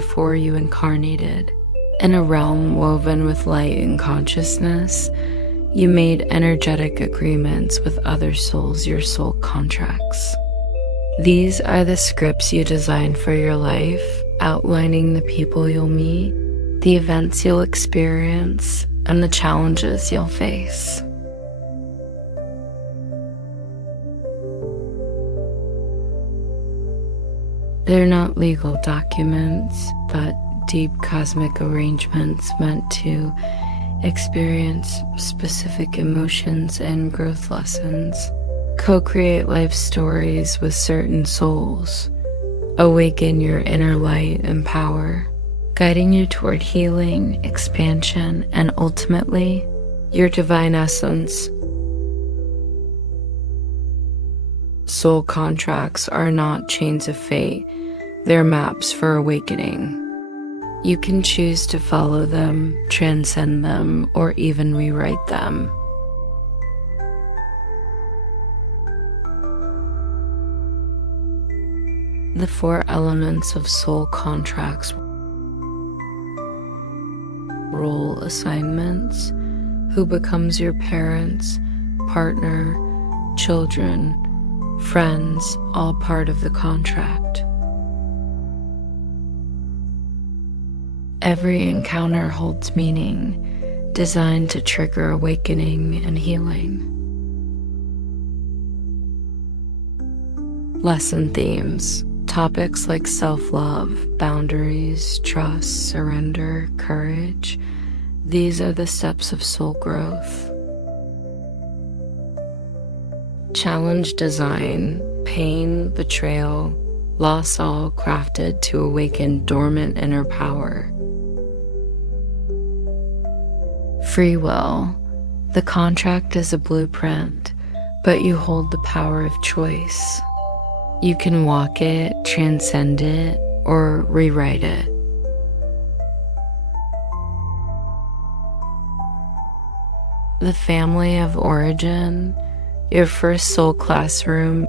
before you incarnated. In a realm woven with light and consciousness, you made energetic agreements with other souls, your soul contracts. These are the scripts you designed for your life, outlining the people you'll meet, the events you'll experience, and the challenges you'll face. They're not legal documents, but deep cosmic arrangements meant to experience specific emotions and growth lessons. Co-create life stories with certain souls. Awaken your inner light and power, guiding you toward healing, expansion, and ultimately, your divine essence. Soul contracts are not chains of fate, they're maps for awakening. You can choose to follow them, transcend them, or even rewrite them. The 4 elements of soul contracts: role assignments, who becomes your parents, partner, children, friends, all part of the contract. Every encounter holds meaning, designed to trigger awakening and healing. Lesson themes: topics like self-love, boundaries, trust, surrender, courage. These are the steps of soul growth. Challenge design: pain, betrayal, loss, all crafted to awaken dormant inner power. Free will: the contract is a blueprint, but you hold the power of choice. You can walk it, transcend it, or rewrite it. The family of origin: your first soul classroom.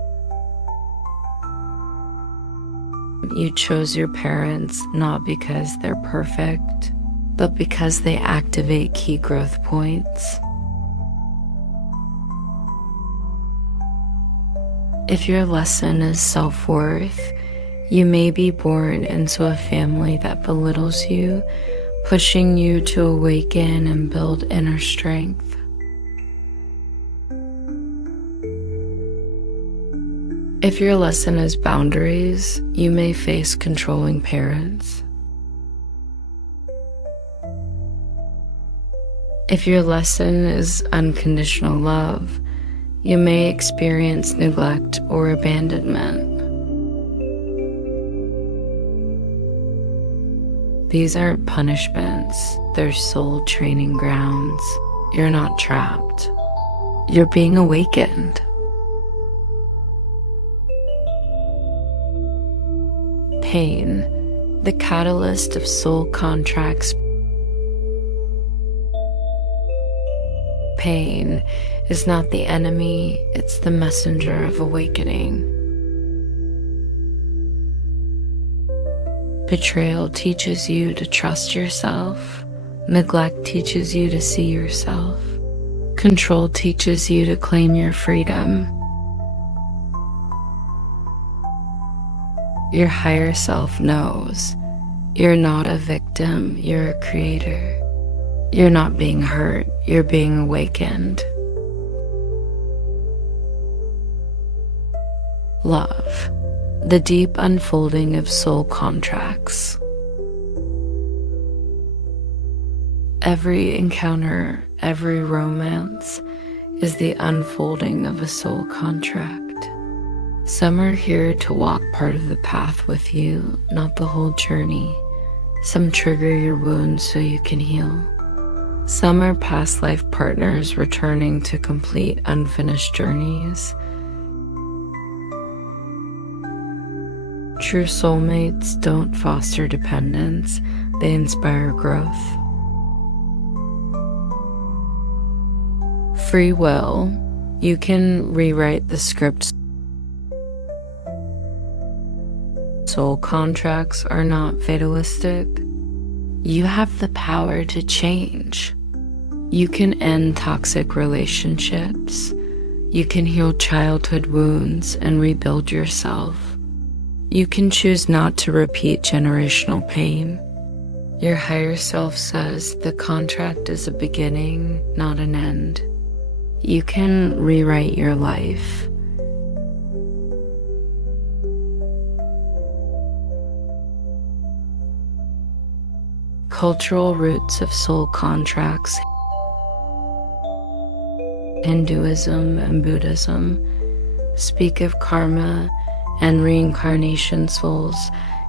You chose your parents not because they're perfect, but because they activate key growth points. If your lesson is self-worth, you may be born into a family that belittles you, pushing you to awaken and build inner strength. If your lesson is boundaries, you may face controlling parents. If your lesson is unconditional love, you may experience neglect or abandonment. These aren't punishments, they're soul training grounds. You're not trapped. You're being awakened. Pain, the catalyst of soul contracts. Pain is not the enemy, it's the messenger of awakening. Betrayal teaches you to trust yourself. Neglect teaches you to see yourself. Control teaches you to claim your freedom. Your higher self knows you're not a victim, you're a creator. You're not being hurt, you're being awakened. Love, the deep unfolding of soul contracts. Every encounter, every romance is the unfolding of a soul contract. Some are here to walk part of the path with you, not the whole journey. Some trigger your wounds so you can heal. Some are past life partners returning to complete unfinished journeys. True soulmates don't foster dependence, they inspire growth. Free will, you can rewrite the script soul contracts are not fatalistic. You have the power to change. You can end toxic relationships. You can heal childhood wounds and rebuild yourself. You can choose not to repeat generational pain. Your higher self says the contract is a beginning, not an end. You can rewrite your life. Cultural roots of soul contracts. Hinduism and Buddhism speak of karma and reincarnation, souls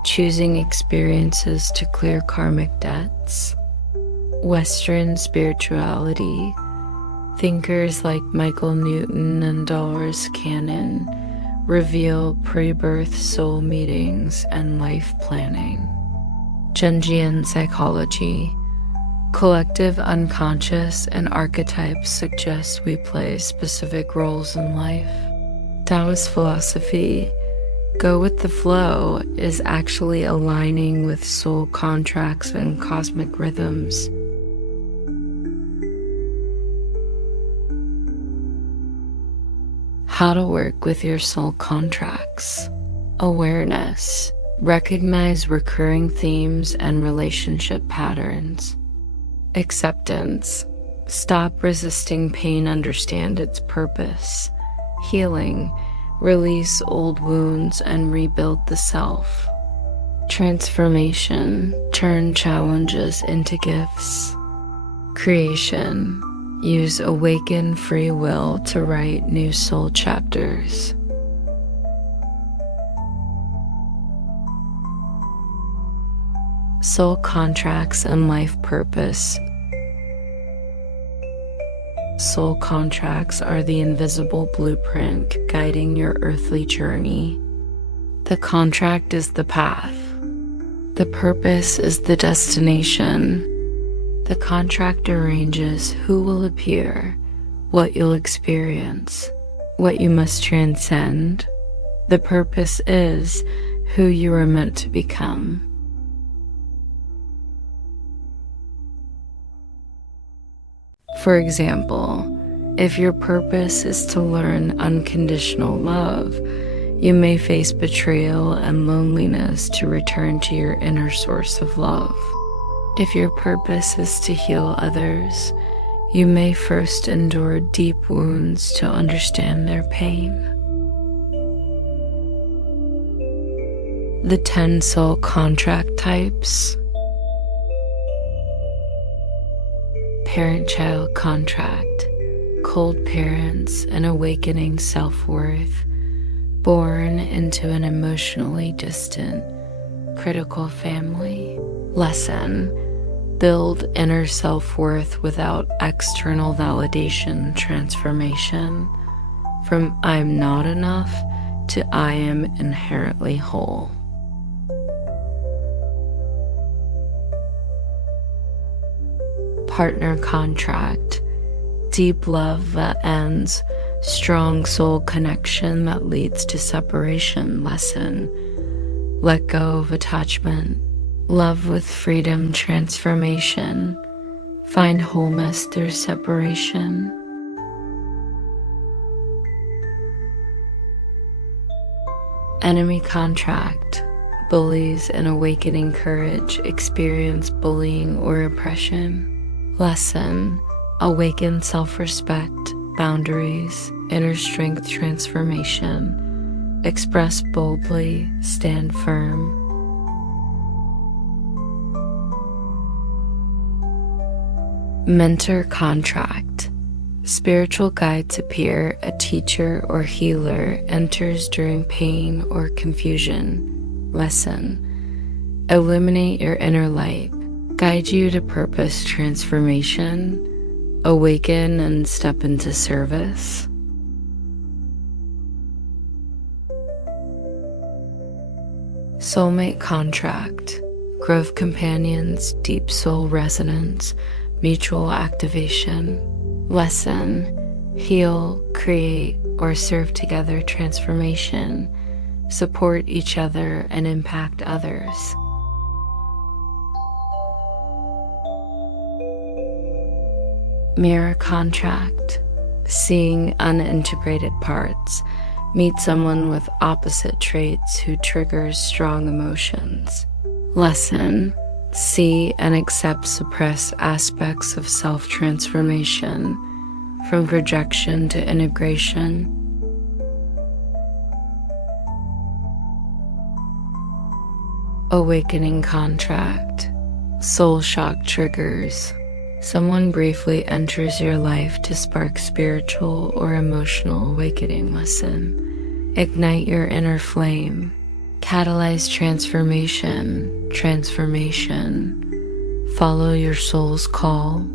choosing experiences to clear karmic debts. Western spirituality, thinkers like Michael Newton and Dolores Cannon reveal pre-birth soul meetings and life planning. Jungian psychology, collective unconscious and archetypes suggest we play specific roles in life. Taoist philosophy, go with the flow, is actually aligning with soul contracts and cosmic rhythms. How to work with your soul contracts. Awareness. Recognize recurring themes and relationship patterns. Acceptance. Stop resisting pain, understand its purpose. Healing. Release old wounds and rebuild the self. Transformation. Turn challenges into gifts. Creation. Use awakened free will to write new soul chapters. Soul contracts and life purpose. Soul contracts are the invisible blueprint guiding your earthly journey. The contract is the path. The purpose is the destination. The contract arranges who will appear, what you'll experience, what you must transcend. The purpose is who you are meant to become. For example, if your purpose is to learn unconditional love, you may face betrayal and loneliness to return to your inner source of love. If your purpose is to heal others, you may first endure deep wounds to understand their pain. The 10 soul contract types. Parent-child contract, cold parents and awakening self-worth, born into an emotionally distant, critical family. Lesson, build inner self-worth without external validation. Transformation, from I'm not enough to I am inherently whole. Partner contract, deep love that ends, strong soul connection that leads to separation. Lesson, let go of attachment, love with freedom. Transformation, find wholeness through separation. Enemy contract, bullies and awakening courage experience bullying or oppression. Lesson, awaken self-respect, boundaries, inner strength. Transformation, express boldly, stand firm. Mentor contract, spiritual guides appear, a teacher or healer enters during pain or confusion. Lesson, illuminate your inner light, guide you to purpose. Transformation, awaken and step into service. Soulmate contract, growth companions, deep soul resonance, mutual activation. Lesson, heal, create, or serve together. Transformation, support each other, and impact others. Mirror contract. Seeing unintegrated parts. Meet someone with opposite traits who triggers strong emotions. Lesson. See and accept suppressed aspects of self-transformation, from projection to integration. Awakening contract. Soul shock triggers. Someone briefly enters your life to spark spiritual or emotional awakening. Lesson. Ignite your inner flame. Catalyze transformation. Follow your soul's call.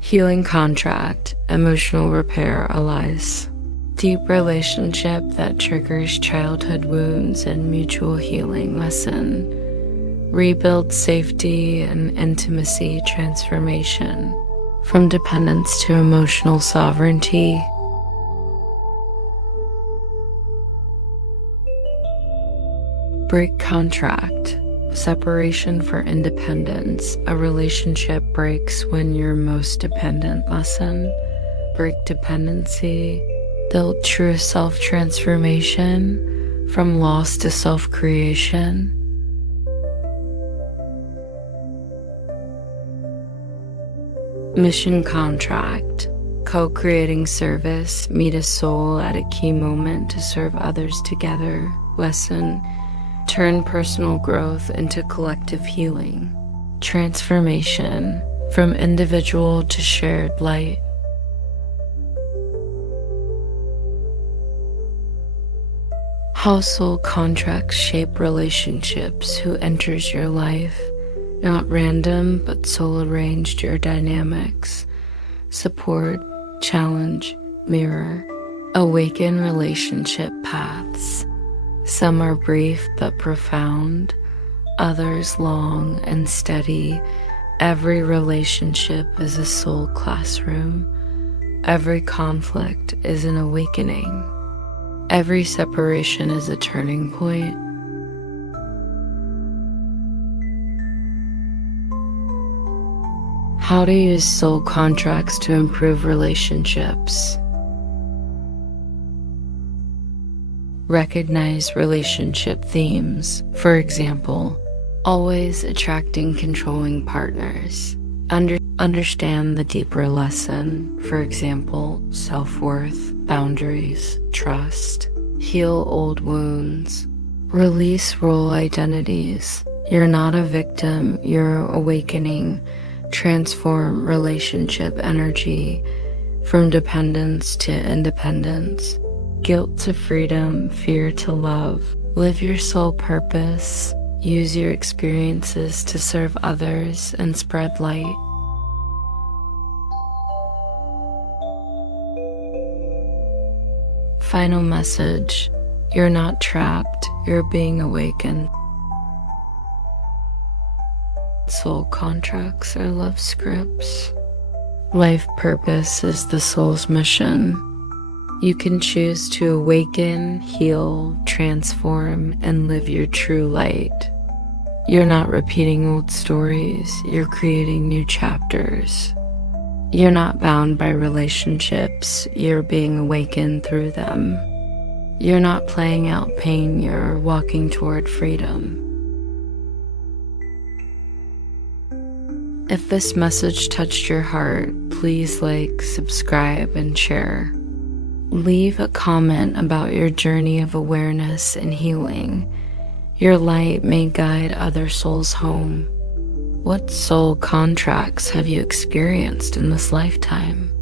Healing contract. Emotional repair allies. Deep relationship that triggers childhood wounds and mutual healing. Lesson. Rebuild safety and intimacy. Transformation. From dependence to emotional sovereignty. Break contract. Separation for independence. A relationship breaks when you're most dependent. Lesson. Break dependency. Build true self-transformation, from loss to self-creation. Mission contract. Co-creating service. Meet a soul at a key moment to serve others together. Lesson. Turn personal growth into collective healing. Transformation. From individual to shared light. How soul contracts shape relationships. Who enters your life? Not random, but soul arranged your dynamics. Support, challenge, mirror. Awaken relationship paths. Some are brief but profound, others long and steady. Every relationship is a soul classroom. Every conflict is an awakening. Every separation is a turning point. How to use soul contracts to improve relationships. Recognize relationship themes. For example, always attracting controlling partners. Understand the deeper lesson. For example, self-worth, boundaries, trust. Heal old wounds. Release role identities. You're not a victim, you're awakening. Transform relationship energy from dependence to independence. Guilt to freedom, fear to love. Live your soul purpose. Use your experiences to serve others and spread light. Final message. You're not trapped, you're being awakened. Soul contracts are love scripts. Life purpose is the soul's mission. You can choose to awaken, heal, transform, and live your true light. You're not repeating old stories, you're creating new chapters. You're not bound by relationships, you're being awakened through them. You're not playing out pain, you're walking toward freedom. If this message touched your heart, please like, subscribe, and share. Leave a comment about your journey of awareness and healing. Your light may guide other souls home. What soul contracts have you experienced in this lifetime?